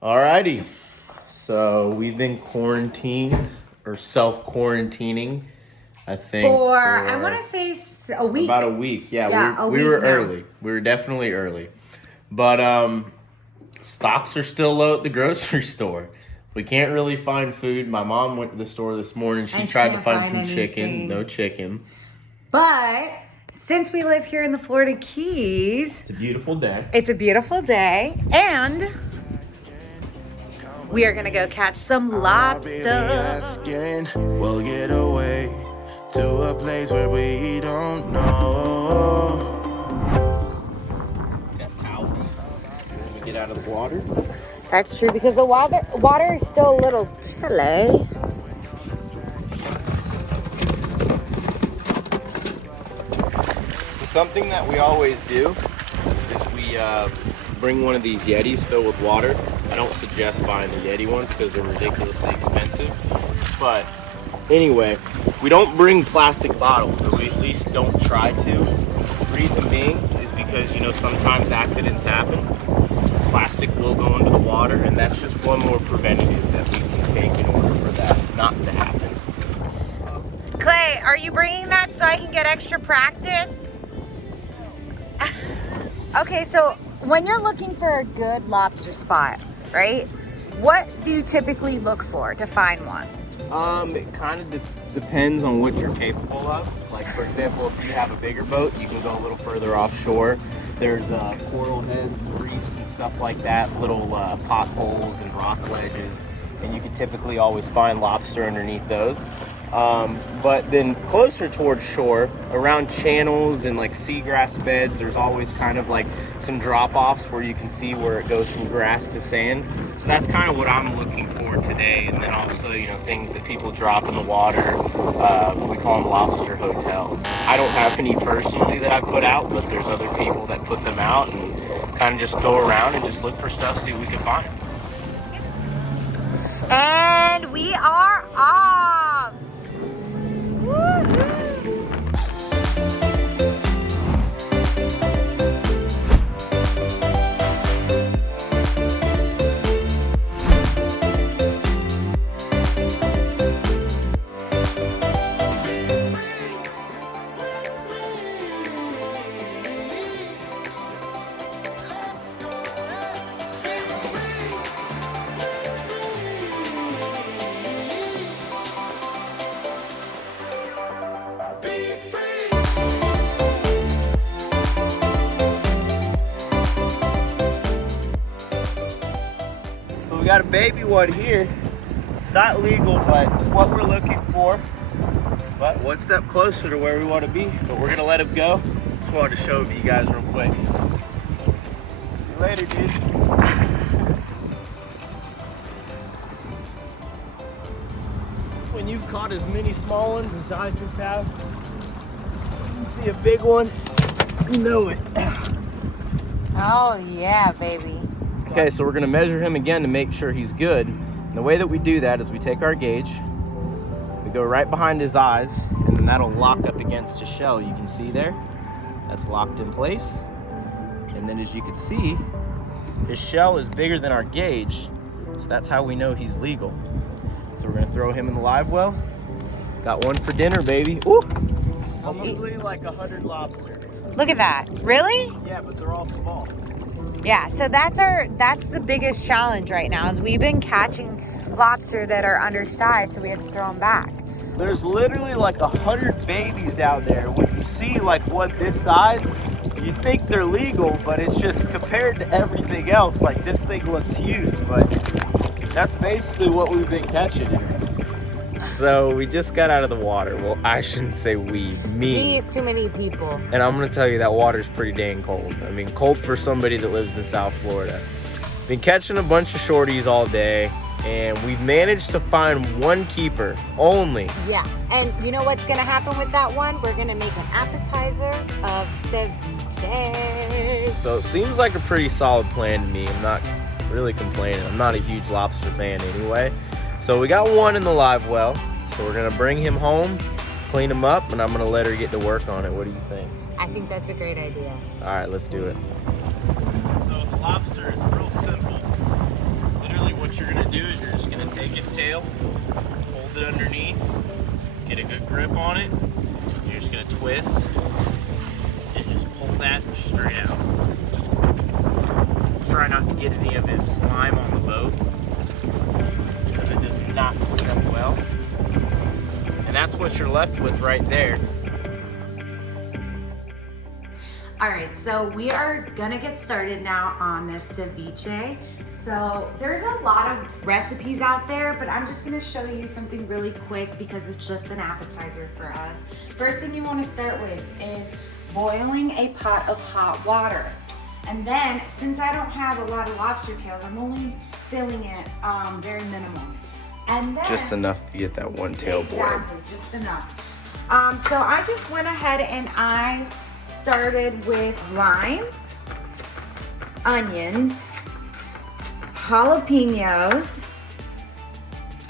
Alrighty, so we've been quarantined or self-quarantining, I think, I want to say a week. About a week, Yeah, we were now. early. We were definitely early. But stocks are still low at the grocery store. We can't really find food. My mom went to the store this morning. She tried to find some chicken. No chicken. But since we live here in the Florida Keys, It's a beautiful day. It's a beautiful day, and we are gonna go catch some lobster. We'll get away to a place where we don't know. Got towels. Let me get out of the water. That's true, because the water is still a little chilly. So something that we always do is we bring one of these Yetis filled with water. I don't suggest buying the Yeti ones because they're ridiculously expensive. But anyway, we don't bring plastic bottles, or we at least don't try to. Reason being is because, sometimes accidents happen. Plastic will go into the water, and that's just one more preventative that we can take in order for that not to happen. Clay, are you bringing that so I can get extra practice? Okay, so when you're looking for a good lobster spot, right? What do you typically look for to find one? It kind of depends on what you're capable of. Like, for example, if you have a bigger boat, you can go a little further offshore. There's coral heads, reefs, and stuff like that, little potholes and rock ledges, and you can typically always find lobster underneath those. But then closer towards shore, around channels and like seagrass beds, there's always kind of like some drop-offs where you can see where it goes from grass to sand. So that's kind of what I'm looking for today. And then also, things that people drop in the water. We call them lobster hotels. I don't have any personally that I put out, but there's other people that put them out and kind of just go around and just look for stuff, see what we can find. And we are off! Woo-hoo! So we got a baby one here. It's not legal, but it's what we're looking for. But one step closer to where we want to be. But we're gonna let him go. Just wanted to show you guys real quick. See you later, dude. When you've caught as many small ones as I just have, you see a big one, you know it. Oh yeah, baby. Okay, so we're gonna measure him again to make sure he's good. And the way that we do that is we take our gauge, we go right behind his eyes, and then that'll lock up against his shell. You can see there, that's locked in place. And then as you can see, his shell is bigger than our gauge, so that's how we know he's legal. So we're gonna throw him in the live well. Got one for dinner, baby. Ooh! Almost looking like 100 lobster. Look at that. Really? Yeah, but they're all small. Yeah, so that's the biggest challenge right now, is we've been catching lobster that are undersized, so we have to throw them back. There's literally like 100 babies down there. When you see like one this size, you think they're legal, but it's just compared to everything else, like this thing looks huge, but that's basically what we've been catching. So we just got out of the water. Well, I shouldn't say we, me. These too many people. And I'm gonna tell you that water's pretty dang cold. I mean, cold for somebody that lives in South Florida. Been catching a bunch of shorties all day, and we've managed to find one keeper only. Yeah, and you know what's gonna happen with that one? We're gonna make an appetizer of ceviche. So it seems like a pretty solid plan to me. I'm not really complaining. I'm not a huge lobster fan anyway. So we got one in the live well. So we're gonna bring him home, clean him up, and I'm gonna let her get to work on it. What do you think? I think that's a great idea. All right, let's do it. So the lobster is real simple. Literally what you're gonna do is you're just gonna take his tail, hold it underneath, get a good grip on it. You're just gonna twist and just pull that straight out. Try not to get any of his slime on the boat because it does not clean up well. And that's what you're left with right there. All right, so we are gonna get started now on this ceviche. So there's a lot of recipes out there, but I'm just gonna show you something really quick because it's just an appetizer for us. First thing you wanna start with is boiling a pot of hot water. And then, since I don't have a lot of lobster tails, I'm only filling it very minimum. And then, Just enough to get that one tail boiled. exactly, just enough. So I just went ahead and I started with lime, onions, jalapenos,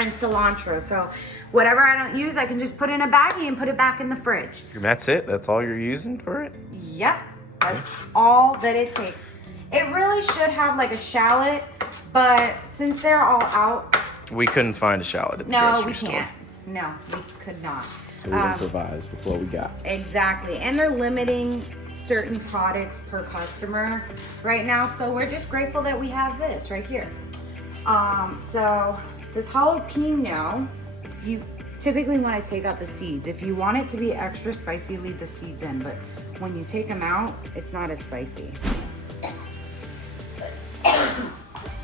and cilantro. So whatever I don't use, I can just put in a baggie and put it back in the fridge. And that's it? That's all you're using for it? Yep, that's all that it takes. It really should have like a shallot, but since they're all out, We couldn't find a shallot at the no, grocery we store. can't. No, we could not. So we improvised with what we got. Exactly, and they're limiting certain products per customer right now, so we're just grateful that we have this right here. So this jalapeno, you typically want to take out the seeds. If you want it to be extra spicy, leave the seeds in, but when you take them out, it's not as spicy.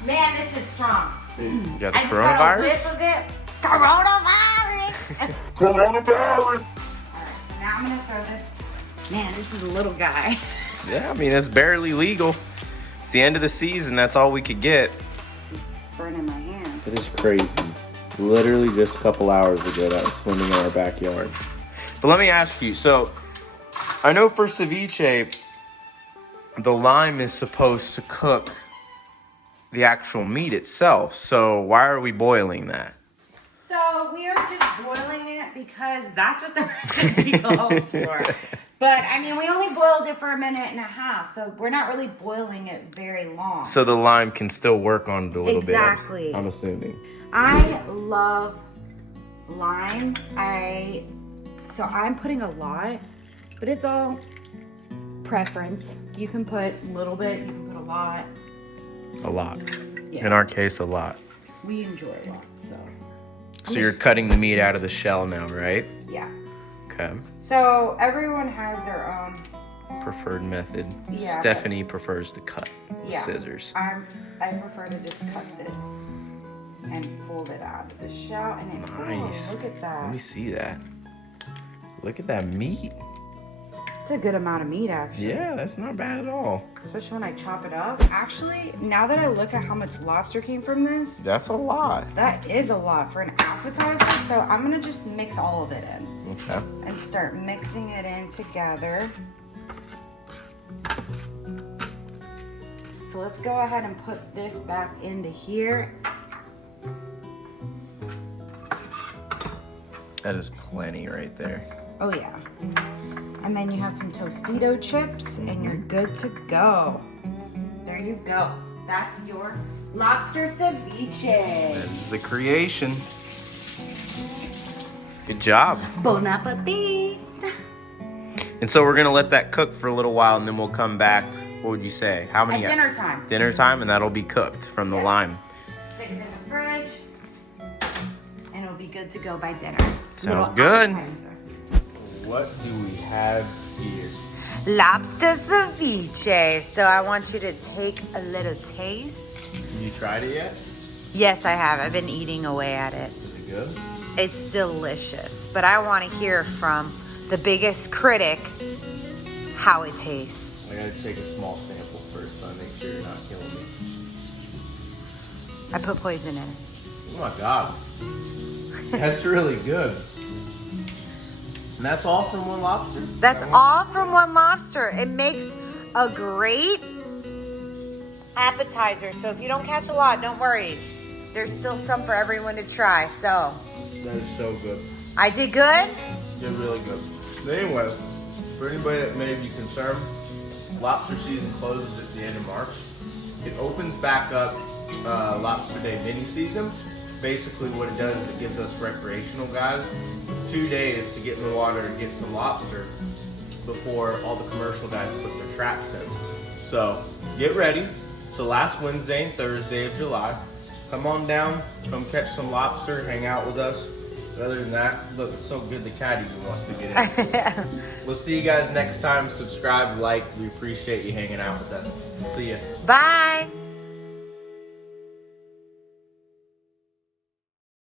Man, this is strong. You got the I just got a coronavirus? whiff of it. Coronavirus! Coronavirus. All right, so now I'm gonna throw this. Man, this is a little guy. Yeah, I mean, it's barely legal. It's the end of the season. That's all we could get. It's burning my hands. It is crazy. Literally just a couple hours ago, that was swimming in our backyard. But let me ask you, so I know for ceviche, the lime is supposed to cook the actual meat itself. So why are we boiling that? So we are just boiling it because that's what the recipe calls for. But I mean, we only boiled it for a minute and a half, so we're not really boiling it very long. So the lime can still work on it a little Exactly. bit. I'm assuming. I love lime. So I'm putting a lot, but it's all preference. You can put a little bit, you can put a lot. A lot. Yeah. In our case, a lot. We enjoy a lot, so. So you're cutting the meat out of the shell now, right? Yeah. Okay. So everyone has their own. Preferred method. Yeah. Stephanie prefers to cut with Yeah. scissors. I prefer to just cut this and pull it out of the shell, and it. Nice. Oh, look at that. Let me see that. Look at that meat. It's a good amount of meat, actually. Yeah, that's not bad at all. Especially when I chop it up. Actually, now that I look at how much lobster came from this, That's a lot. that is a lot for an appetizer. So I'm gonna just mix all of it in Okay. and start mixing it in together. So let's go ahead and put this back into here. That is plenty right there. Oh yeah. And then you have some Tostito chips and you're good to go. There you go. That's your lobster ceviche. That's the creation. Good job. Bon appetit. And so we're gonna let that cook for a little while, and then we'll come back. What would you say? How At many? dinner time. Dinner time, and that'll be cooked from the Yeah. lime. Stick it in the fridge. And it'll be good to go by dinner. Sounds Little good. appetizer. What do we have here? Lobster ceviche. So I want you to take a little taste. You tried it yet? Yes, I have. I've been eating away at it. Is it good? It's delicious. But I want to hear from the biggest critic how it tastes. I gotta take a small sample first, so I make sure you're not killing me. I put poison in it. Oh my god. That's really good. And that's all from one lobster? That's all from one lobster. It makes a great appetizer. So if you don't catch a lot, don't worry. There's still some for everyone to try. So That is so good. I did good. Did really good. But anyway, for anybody that may be concerned, lobster season closes at the end of March. It opens back up Lobster Day mini season. Basically what it does is it gives us recreational guys 2 days to get in the water and get some lobster before all the commercial guys put their traps in. So get ready. It's the last Wednesday and Thursday of July. Come on down, come catch some lobster, hang out with us. Other than that, look, it's so good the cat even wants to get in. We'll see you guys next time. Subscribe, like, we appreciate you hanging out with us. See ya. Bye.